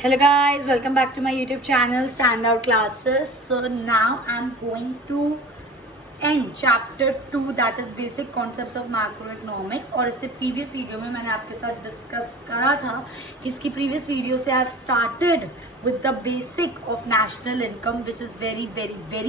Hello guys, welcome back to my YouTube channel Standout Classes. So now I'm going to end chapter 2 that is basic concepts of macroeconomics. और इससे previous video में मैंने आपके साथ discuss करा था कि इसकी previous video से I've started with the basic of national income which is very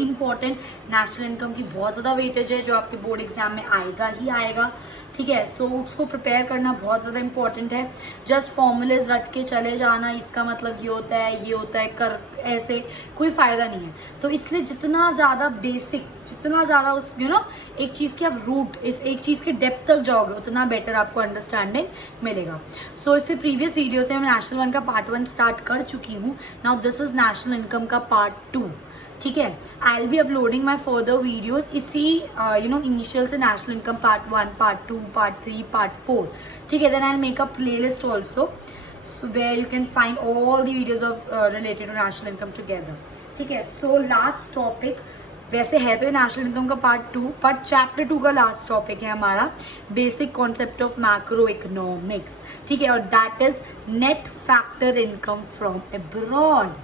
important. national income की बहुत ज़्यादा weightage है जो आपके बोर्ड एग्जाम में आएगा ही आएगा, ठीक है. सो उसको प्रिपेयर करना बहुत ज़्यादा इंपॉर्टेंट है. जस्ट फॉर्मूलेज रट के चले जाना इसका मतलब ये होता है कर ऐसे कोई फ़ायदा नहीं है. तो इसलिए जितना ज़्यादा बेसिक, जितना ज़्यादा उस एक चीज़ के आप रूट, इस एक चीज़ के डेप्थ तक जाओगे उतना बेटर आपको अंडरस्टैंडिंग मिलेगा. सो इससे प्रीवियस वीडियो से मैं नेशनल 1 का पार्ट 1 स्टार्ट कर चुकी हूँ. Now this is national income का पार्ट 2, ठीक है. I will be uploading my further videos इसी इनिशियल से national income part 1, part 2, part 3, part 4, ठीक है. Then I make a play list also where you can find all the videos of related to national income together, ठीक है. So last topic वैसे है तो ये नेशनल इनकम का part 2, but chapter 2 का लास्ट टॉपिक है हमारा basic concept of macro economics, ठीक है. और that is net factor income from abroad,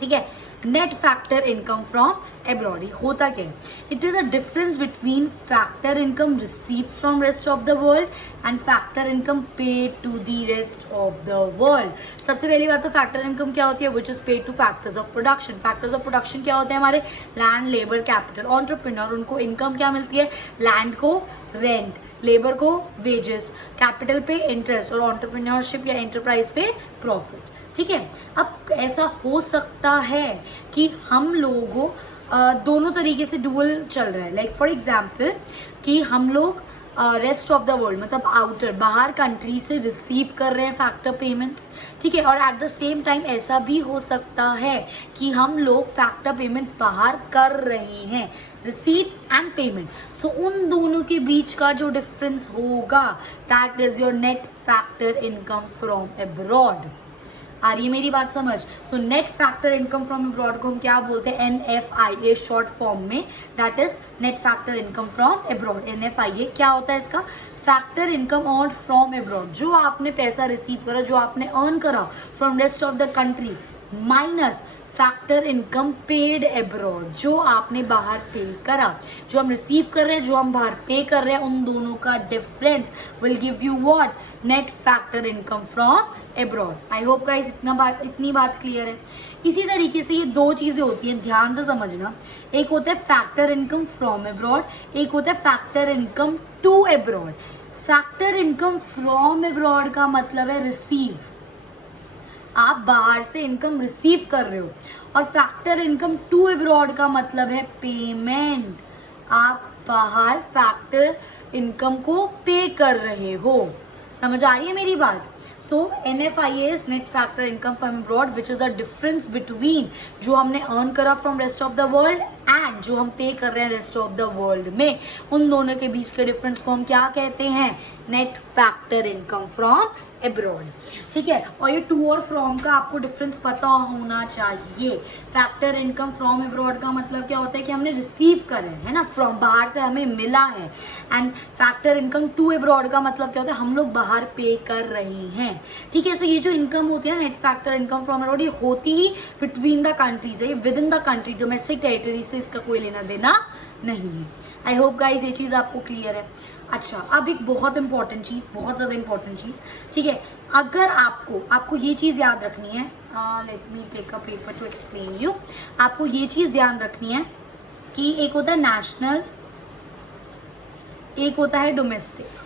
ठीक है. Net factor income from abroad होता क्या है? It is a difference between factor income receive from rest of the world and factor income paid to the rest of the world. सबसे पहली बात तो factor income क्या होती है? Which is paid to factors of production. Factors of production क्या होते हैं? हमारे लैंड, लेबर, कैपिटल. एंटरप्रेन्योर उनको इनकम क्या मिलती है? लैंड को रेंट, लेबर को वेजेस, कैपिटल पे इंटरेस्ट और एंटरप्रेन्योरशिप या एंटरप्राइज पे प्रॉफिट, ठीक है. अब ऐसा हो सकता है कि हम लोगों दोनों तरीके से डुअल चल रहा है. लाइक फॉर एग्जाम्पल कि हम लोग रेस्ट ऑफ द वर्ल्ड मतलब आउटर बाहर कंट्री से रिसीव कर रहे हैं फैक्टर पेमेंट्स, ठीक है. और एट द सेम टाइम ऐसा भी हो सकता है कि हम लोग फैक्टर पेमेंट्स बाहर कर रहे हैं, रिसीट एंड पेमेंट. सो उन दोनों के बीच का जो डिफरेंस होगा that is your net factor income from abroad. आ रही है मेरी बात समझ? So net factor income from abroad को हम क्या बोलते हैं? NFIA शॉर्ट फॉर्म में, that is net factor income from abroad. NFIA क्या होता है इसका? Factor income earn from abroad. जो आपने पैसा रिसीव करा, जो आपने अर्न करा from rest of the country minus factor income paid abroad, जो आपने बाहर पे करा. जो हम रिसीव कर रहे हैं, जो हम बाहर पे कर रहे हैं, उन दोनों का difference will give you what? Net factor income from abroad. I hope guys इतनी बात क्लियर है. इसी तरीके से ये दो चीज़ें होती हैं, ध्यान से समझना. एक होता है फैक्टर इनकम फ्रॉम अब्रॉड, एक होता है factor income to abroad. Factor income from abroad का मतलब है रिसीव, आप बाहर से इनकम रिसीव कर रहे हो. और फैक्टर इनकम टू अब्रॉड का मतलब है पेमेंट, आप बाहर फैक्टर इनकम को पे कर रहे हो. समझ आ रही है मेरी बात? सो NFIA is net factor income from abroad which is the difference between जो हमने अर्न करा from rest of the world and जो हम पे कर रहे हैं रेस्ट ऑफ द वर्ल्ड में. उन दोनों के बीच के डिफरेंस को हम क्या कहते हैं? Net factor income from abroad, ठीक है. और ये टू और फ्रॉम का आपको डिफरेंस पता होना चाहिए. फैक्टर इनकम फ्रॉम अब्रॉड का मतलब क्या होता है कि हमने रिसीव कर रहे हैं ना, फ्रॉम बाहर से हमें मिला है. And factor income to abroad का मतलब क्या होता है? हम लोग बाहर पे कर रहे हैं, ठीक है. सो ये जो इनकम होती है ना, net factor income from abroad, ये होती ही बिटवीन द कंट्रीज है, with in the country. Domestic territory से इसका कोई लेना देना नहीं है. आई होप गाइज ये चीज़ आपको क्लियर है. अच्छा, अब एक बहुत इंपॉर्टेंट चीज़, बहुत ज़्यादा इंपॉर्टेंट चीज़, ठीक है. अगर आपको ये चीज़ याद रखनी है, let me take a paper to explain you. आपको ये चीज़ ध्यान रखनी है कि एक होता है नेशनल, एक होता है डोमेस्टिक,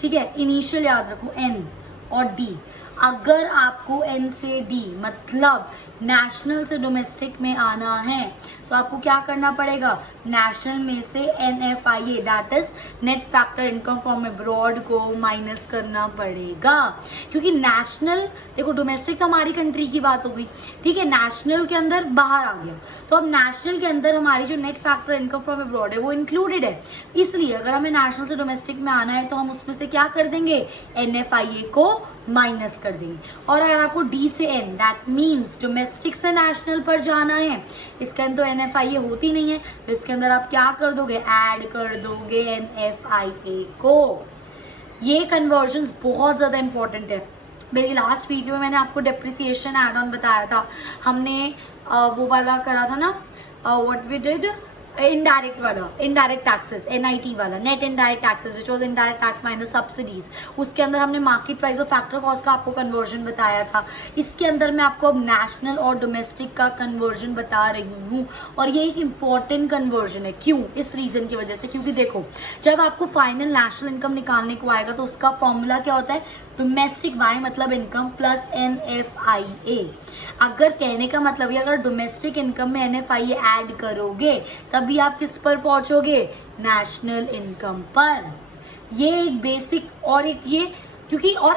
ठीक है. इनिशियल याद रखो N और D. अगर आपको N से D मतलब नेशनल से डोमेस्टिक में आना है तो आपको क्या करना पड़ेगा? नेशनल में से NFIA that is net factor income from abroad को माइनस करना पड़ेगा. क्योंकि नेशनल, देखो डोमेस्टिक तो हमारी कंट्री की बात हो गई, ठीक है. नेशनल के अंदर बाहर आ गया, तो अब नेशनल के अंदर हमारी जो net factor income from abroad है वो इंक्लूडेड है. इसलिए अगर हमें नेशनल से डोमेस्टिक में आना है तो हम उसमें से क्या कर देंगे? NFIA को माइनस कर देंगे. और अगर आपको D से N दैट मीन्स डोमेस्टिक से नेशनल पर जाना है, इसके अंदर तो NFIA होती नहीं है, तो इसके अंदर आप क्या कर दोगे? ऐड कर दोगे NFIA को. ये कन्वर्जन्स बहुत ज़्यादा इंपॉर्टेंट है. मेरी लास्ट वीडियो में मैंने आपको डेप्रिसिएशन एड ऑन बताया था, हमने वो वाला करा था ना, व्हाट वी डिड, इनडायरेक्ट वाला, इनडायरेक्ट टैक्सेस, NIT वाला, net indirect taxes which was indirect tax minus subsidies. उसके अंदर हमने मार्केट प्राइस और फैक्टर कॉस्ट का आपको कन्वर्जन बताया था। इसके अंदर मैं आपको अब नेशनल और डोमेस्टिक का कन्वर्जन बता रही हूँ, और ये एक इम्पॉर्टेंट कन्वर्जन है। क्यों? इस रीजन की वजह से, क्योंकि देखो जब आपको फाइनल नेशनल इनकम निकालने को आएगा तो उसका फॉर्मूला क्या होता है, डोमेस्टिक वाई मतलब इनकम प्लस NFIA। अगर कहने का मतलब है अगर डोमेस्टिक इनकम में NFIA ऐड करोगे तभी आप किस पर पहुंचोगे, नेशनल इनकम पर। ये एक बेसिक और एक ये, क्योंकि और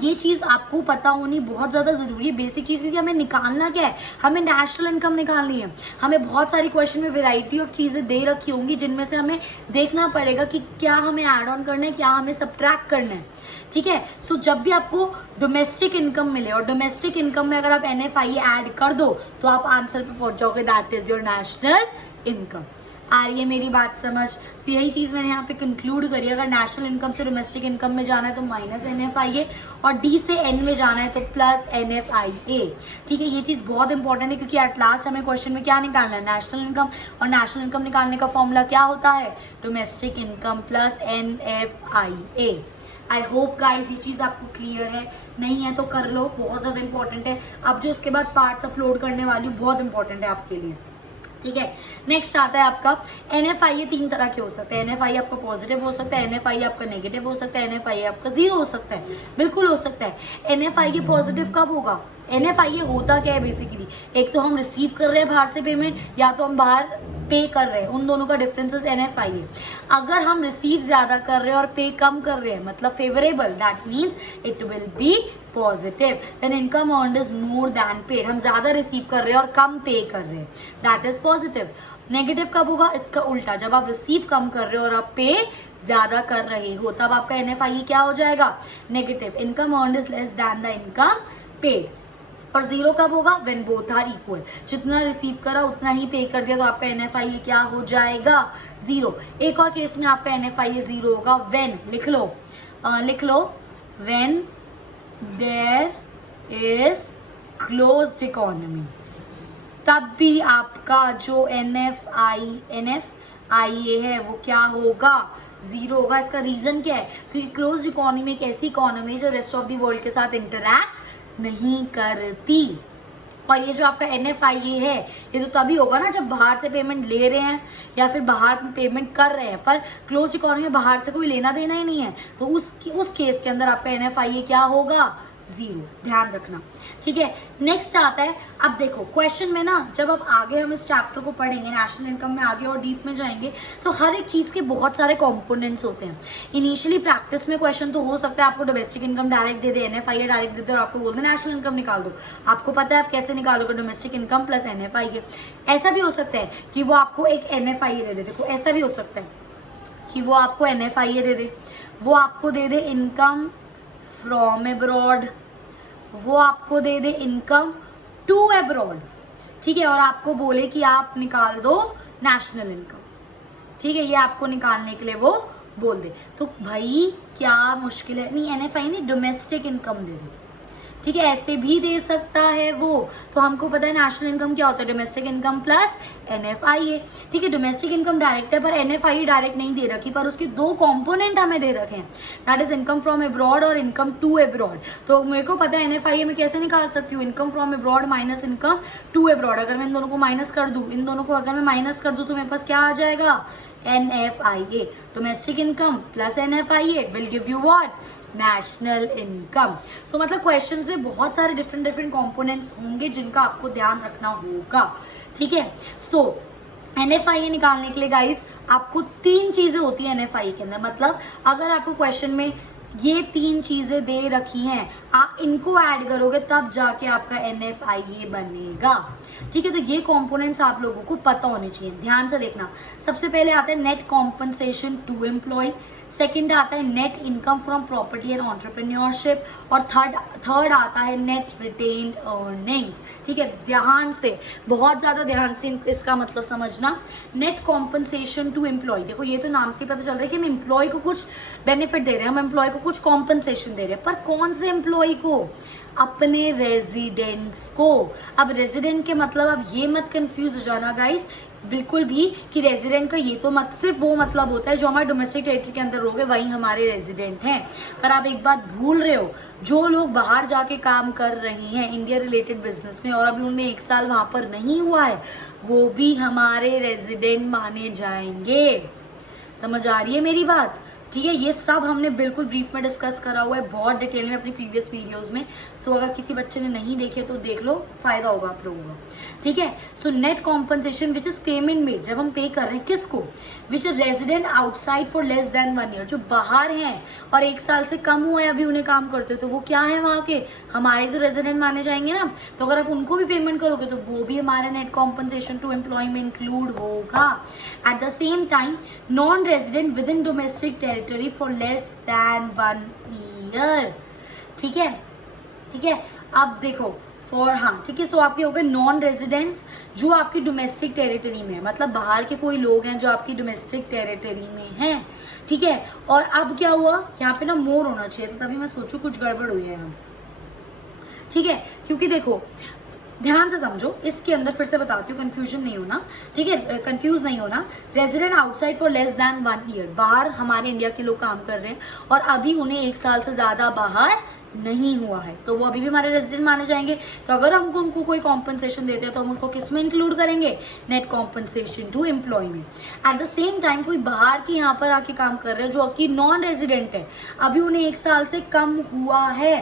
ये चीज़ आपको पता होनी बहुत ज़्यादा ज़रूरी है, बेसिक चीज़, क्योंकि हमें निकालना क्या है, हमें नेशनल इनकम निकालनी है। हमें बहुत सारी क्वेश्चन में वैरायटी ऑफ चीज़ें दे रखी होंगी जिनमें से हमें देखना पड़ेगा कि क्या हमें ऐड ऑन करना है, क्या हमें सब्ट्रैक्ट करना है। ठीक है, सो जब भी आपको डोमेस्टिक इनकम मिले और डोमेस्टिक इनकम में अगर आप NFIA ऐड कर दो तो आप आंसर पे पहुंच जाओगे, that is your national income. आ रही है मेरी बात समझ? तो यही चीज़ मैंने यहाँ पे कंक्लूड करी। अगर नेशनल इनकम से डोमेस्टिक इनकम में जाना है तो माइनस NFIA, और D से N में जाना है तो प्लस NFIA। ठीक है, ये चीज़ बहुत इंपॉर्टेंट है क्योंकि एट लास्ट हमें क्वेश्चन में क्या निकालना है, नेशनल इनकम, और नेशनल इनकम निकालने का फॉर्मूला क्या होता है, domestic income plus NFIA। I hope guys ये चीज़ आपको क्लियर है, नहीं है तो कर लो, बहुत ज़्यादा इंपॉर्टेंट है। अब जो इसके बाद पार्ट्स अपलोड करने वाली हूँ बहुत इंपॉर्टेंट है आपके लिए। ठीक है, नेक्स्ट आता है आपका NFIA। 3 तरह के हो सकते हैं। NFIA आपका पॉजिटिव हो सकता है, NFIA आपका नेगेटिव हो सकता है, NFIA आपका 0 हो सकता है। बिल्कुल हो सकता है। NFIA पॉजिटिव कब होगा? NFIA होता क्या है बेसिकली, एक तो हम रिसीव कर रहे हैं बाहर से पेमेंट, या तो हम बाहर पे कर रहे हैं, उन दोनों का डिफरेंस इज NFIA। अगर हम रिसीव ज्यादा कर रहे हैं और पे कम कर रहे हैं मतलब favourable, that means it will be positive. When income earned is more than paid, हम ज्यादा रिसीव कर रहे हैं और कम पे कर रहे हैं, दैट इज पॉजिटिव। नेगेटिव कब होगा? इसका उल्टा, जब आप रिसीव कम कर रहे हो और आप पे ज्यादा कर रहे हो तब आपका NFIA क्या हो जाएगा, negative. Income earned is less than the income paid. और 0 कब होगा? व्हेन बोथ आर इक्वल, जितना रिसीव करा उतना ही पे कर दिया तो आपका NFIA क्या हो जाएगा, 0। एक और केस में आपका NFIA 0 होगा, व्हेन, लिख लो when there is closed economy, तब भी आपका जो NFIA है वो क्या होगा, 0 होगा। इसका रीजन क्या है? क्योंकि क्लोज्ड इकोनॉमी एक ऐसी इकोनॉमी है जो रेस्ट ऑफ द वर्ल्ड के साथ इंटरैक्ट नहीं करती। और ये जो आपका NFIA है ये तो तभी होगा ना जब बाहर से पेमेंट ले रहे हैं या फिर बाहर पेमेंट कर रहे हैं, पर क्लोज इकोनॉमी में बाहर से कोई लेना देना ही नहीं है, तो उस केस के अंदर आपका NFIA क्या होगा, 0। ध्यान रखना। ठीक है, नेक्स्ट आता है, अब देखो क्वेश्चन में ना जब अब आगे हम इस चैप्टर को पढ़ेंगे, नेशनल इनकम में आगे और डीप में जाएंगे, तो हर एक चीज़ के बहुत सारे कंपोनेंट्स होते हैं। इनिशियली प्रैक्टिस में क्वेश्चन तो हो सकता है आपको डोमेस्टिक इनकम डायरेक्ट दे दे, NFIA डायरेक्ट दे दे और आपको बोल दे नेशनल इनकम निकाल दो। आपको पता है आप कैसे निकालोगे, डोमेस्टिक इनकम प्लस NFIA। ऐसा भी हो सकता है कि वो आपको एक NFIA दे दे, देखो ऐसा भी हो सकता है कि वो आपको NFIA दे दे, वो आपको दे दे इनकम फ्रॉम अब्रॉड, वो आपको दे दे इनकम टू अब्रॉड। ठीक है, और आपको बोले कि आप निकाल दो नेशनल इनकम। ठीक है, ये आपको निकालने के लिए वो बोल दे, तो भाई क्या मुश्किल है? नहीं, NFIA नहीं, डोमेस्टिक इनकम दे दे। ठीक है, ऐसे भी दे सकता है वो। तो हमको पता है नेशनल इनकम क्या होता है, डोमेस्टिक इनकम प्लस NFIA। ठीक है, डोमेस्टिक इनकम डायरेक्ट है पर NFIA डायरेक्ट नहीं दे रखी, पर उसके 2 कंपोनेंट हमें दे रखे हैं, that is income from abroad और इनकम टू अब्रॉड। तो मेरे को पता है NFIA में कैसे निकाल सकती हूँ, income from abroad minus income to abroad. अगर मैं इन दोनों को माइनस कर दूँ, इन दोनों को अगर मैं माइनस कर दूँ तो मेरे पास क्या आ जाएगा, NFIA। Domestic income plus NFIA will give you what, national income. So मतलब क्वेश्चंस में बहुत सारे डिफरेंट कंपोनेंट्स होंगे जिनका आपको ध्यान रखना होगा। ठीक है, सो NFIA निकालने के लिए गाइस आपको 3 चीजें होती है NFIA के अंदर। मतलब अगर आपको क्वेश्चन में ये 3 चीजें दे रखी हैं, आप इनको ऐड करोगे तब जाके आपका NFIA बनेगा। ठीक है, तो ये कंपोनेंट्स आप लोगों को पता होने चाहिए, ध्यान से देखना। सबसे पहले आता है net compensation to employ, second आता है net income from property and entrepreneurship, और थर्ड आता है नेट रिटेन्ड अर्निंग्स। ठीक है, ध्यान से, बहुत ज़्यादा ध्यान से इसका मतलब समझना। नेट कॉम्पनसेशन टू एम्प्लॉय, देखो ये तो नाम से ही पता चल रहा है कि हम एम्प्लॉय को कुछ बेनिफिट दे रहे हैं, हम एम्प्लॉय को कुछ कॉम्पनसेशन दे रहे हैं, पर कौन से एम्प्लॉय को? अपने रेजिडेंट्स को। अब रेजिडेंट के मतलब अब ये मत कंफ्यूज हो जाना गाइस बिल्कुल भी कि रेजिडेंट का ये तो मत सिर्फ वो मतलब होता है जो हमारे डोमेस्टिक टेरिटरी के अंदर होंगे वही हमारे रेजिडेंट हैं। पर आप एक बात भूल रहे हो, जो लोग बाहर जाके काम कर रहे हैं इंडिया रिलेटेड बिजनेस में और अभी उनमें 1 साल वहां पर नहीं हुआ है, वो भी हमारे रेजिडेंट माने जाएंगे। समझ आ रही है मेरी बात? ठीक है, ये सब हमने बिल्कुल ब्रीफ में डिस्कस करा हुआ है बहुत डिटेल में अपनी प्रीवियस वीडियोस में। सो अगर किसी बच्चे ने नहीं देखे तो देख लो, फायदा होगा आप लोगों को। ठीक है, so net compensation which is payment made, जब हम पे कर रहे हैं किसको? Which is resident outside for less than 1 year, जो बाहर हैं और 1 साल से कम हुआ है अभी उन्हें काम करते हो, तो वो क्या है वहाँ के? हमारे तो रेजिडेंट माने जाएंगे ना। तो अगर आप उनको भी पेमेंट करोगे तो वो भी हमारे नेट कॉम्पनसेशन टू एम्प्लॉय में इंक्लूड होगा। At the same time non resident with in domestic territory for less than 1 year. ठीक है, ठीक है, अब देखो ठीक है, सो आपके हो गए नॉन रेजिडेंट्स जो आपकी डोमेस्टिक टेरिटरी में है, मतलब बाहर के कोई लोग हैं जो आपकी डोमेस्टिक टेरिटरी में हैं। ठीक है, और अब क्या हुआ यहाँ पे ना मोर होना चाहिए था, तभी मैं सोचूं कुछ गड़बड़ हुई है। ठीक है, क्योंकि देखो ध्यान से समझो, इसके अंदर फिर से बताती हूँ, कंफ्यूजन नहीं होना। ठीक है, कंफ्यूज नहीं होना। Resident outside for less than 1 year, बाहर हमारे इंडिया के लोग काम कर रहे हैं और अभी उन्हें 1 साल से ज्यादा बाहर नहीं हुआ है, तो वो अभी भी हमारे रेजिडेंट माने जाएंगे। तो अगर हमको उनको कोई कॉम्पनसेशन देते हैं तो हम उसको किस में इंक्लूड करेंगे? नेट कॉम्पनसेशन टू एम्प्लॉय में। एट द सेम टाइम कोई बाहर के यहाँ पर आके काम कर रहे हैं जो कि नॉन रेजिडेंट है, अभी उन्हें 1 साल से कम हुआ है।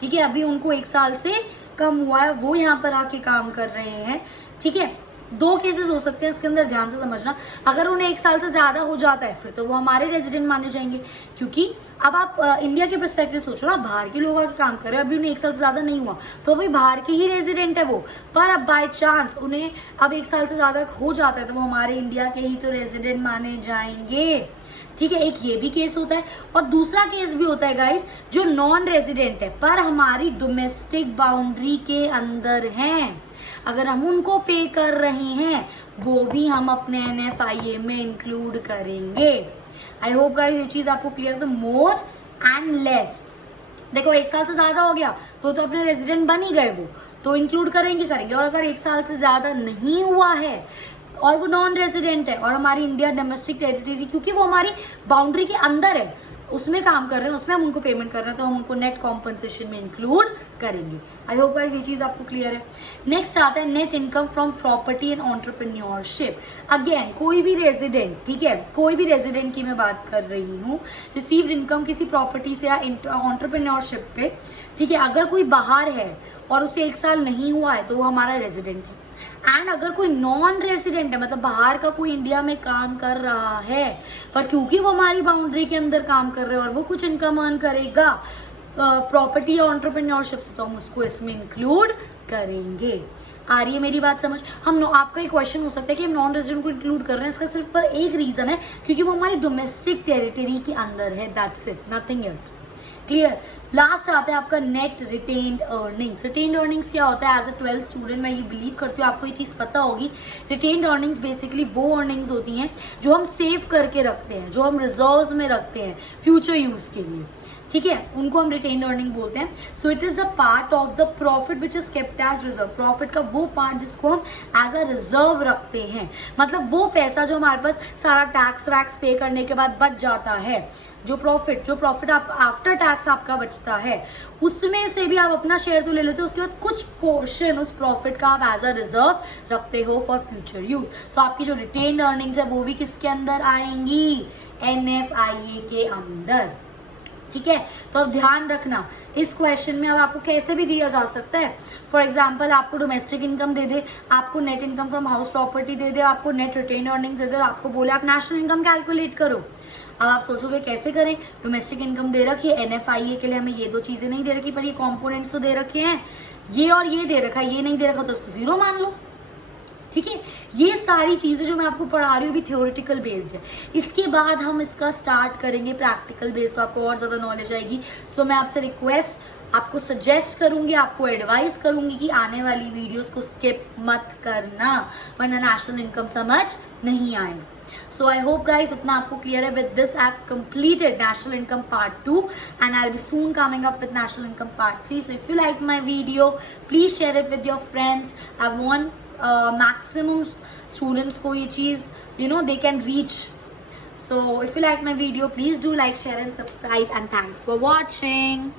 ठीक है, अभी उनको 1 साल से कम हुआ है, वो यहाँ पर आके काम कर रहे हैं। ठीक है, 2 केसेस हो सकते हैं इसके अंदर, ध्यान से समझना। अगर उन्हें 1 साल से ज्यादा हो जाता है फिर तो वो हमारे रेजिडेंट माने जाएंगे, क्योंकि अब आप इंडिया के पर्सपेक्टिव सोचो ना, बाहर के लोग आके काम कर रहे हैं, अभी उन्हें 1 साल से ज्यादा नहीं हुआ तो अभी बाहर के ही रेजिडेंट है वो, पर अब बाय चांस उन्हें अब 1 साल से ज्यादा हो जाता है तो वो हमारे इंडिया के ही तो रेजिडेंट माने जाएंगे। ठीक है, एक ये भी केस होता है, और दूसरा केस भी होता है गाइस जो नॉन रेजिडेंट है पर हमारी डोमेस्टिक बाउंड्री के अंदर हैं, अगर हम उनको पे कर रहे हैं वो भी हम अपने NFIA में इंक्लूड करेंगे। आई होप गाइस ये चीज आपको क्लियर। तो मोर एंड लेस, देखो 1 साल से ज्यादा हो गया तो अपने रेजिडेंट बन ही गए वो, तो इंक्लूड करेंगे। और अगर 1 साल से ज्यादा नहीं हुआ है और वो नॉन रेजिडेंट है और हमारी इंडिया डोमेस्टिक टेरिटरी, क्योंकि वो हमारी बाउंड्री के अंदर है, उसमें काम कर रहे हैं, उसमें हम उनको पेमेंट कर रहे हैं, तो हम उनको नेट कॉम्पनसेशन में इंक्लूड करेंगे। आई होप गाइस ये चीज आपको क्लियर है। नेक्स्ट आता है net income from property and entrepreneurship. Again कोई भी रेजिडेंट, ठीक है, कोई भी रेजिडेंट की मैं बात कर रही हूँ, रिसीव्ड इनकम किसी प्रॉपर्टी से या एंटरप्रेन्योरशिप पे। ठीक है, अगर कोई बाहर है और उसे 1 साल नहीं हुआ है तो वो हमारा रेजिडेंट है। एंड अगर कोई नॉन रेजिडेंट है, मतलब बाहर का कोई इंडिया में काम कर रहा है पर क्योंकि वो हमारी बाउंड्री के अंदर काम कर रहे हैं और वो कुछ इनकम अर्न करेगा प्रॉपर्टी या एंटरप्रेन्योरशिप से, तो हम उसको इसमें इंक्लूड करेंगे। आ रही है मेरी बात समझ? आपका एक क्वेश्चन हो सकता है कि हम नॉन रेजिडेंट को इंक्लूड कर रहे हैं, इसका सिर्फ पर एक रीजन है, क्योंकि वो हमारी डोमेस्टिक टेरिटरी के अंदर है, that's it, nothing else. Clear? Last आता है आपका net retained earnings. Retained earnings क्या होता है? एज अ 12th स्टूडेंट मैं ये बिलीव करती हूँ आपको ये चीज़ पता होगी। रिटेन्ड अर्निंग्स बेसिकली वो अर्निंग्स होती हैं जो हम सेव करके रखते हैं, जो हम रिजर्व्स में रखते हैं फ्यूचर यूज के लिए। ठीक है, उनको हम रिटेन्ड अर्निंग बोलते हैं। So it is the part of the profit which is kept as reserve. Profit का वो पार्ट जिसको हम एज अ रिजर्व रखते हैं, मतलब वो पैसा जो हमारे पास सारा टैक्स वैक्स पे करने के बाद बच जाता है, जो प्रॉफिट आफ्टर टैक्स आपका बचता है, उसमें से भी आप अपना शेयर तो ले लेते हो, उसके बाद कुछ पोर्शन उस प्रॉफिट का आप एज अ रिजर्व रखते हो फॉर फ्यूचर यूज। तो आपकी जो रिटेन्ड अर्निंग्स है वो भी किसके अंदर आएंगी? NFIA के अंदर। ठीक है, तो अब ध्यान रखना इस क्वेश्चन में अब आपको कैसे भी दिया जा सकता है। फॉर एग्जाम्पल आपको डोमेस्टिक इनकम दे दे, आपको net income from house property दे दे, आपको नेट रिटेन अर्निंग्स दे दे और आपको बोले आप नेशनल इनकम कैलकुलेट करो। अब आप सोचोगे कैसे करें? डोमेस्टिक इनकम दे रखी है, NFIA के लिए हमें ये 2 चीजें नहीं दे रखी, पर ये कॉम्पोनेंट्स तो दे रखे हैं, ये और ये दे रखा है, ये नहीं दे रखा तो उसको 0 मान लो। ठीक है। ये सारी चीज़ें जो मैं आपको पढ़ा रही हूँ अभी थ्योरेटिकल बेस्ड है, इसके बाद हम इसका स्टार्ट करेंगे प्रैक्टिकल बेस्ड, तो आपको और ज़्यादा नॉलेज आएगी। सो मैं आपसे रिक्वेस्ट आपको सजेस्ट करूंगी, आपको एडवाइस करूंगी कि आने वाली वीडियोस को स्किप मत करना, वरना नेशनल इनकम समझ नहीं आएगा। So I hope guys इतना आपको क्लियर है। With this I have completed national income part 2 and I'll be soon coming up with national income part 3. So if you like my video, please share it with your friends. I want maximum students को ये चीज़ they can reach. So if you like my video, please do like, share and subscribe, and thanks for watching.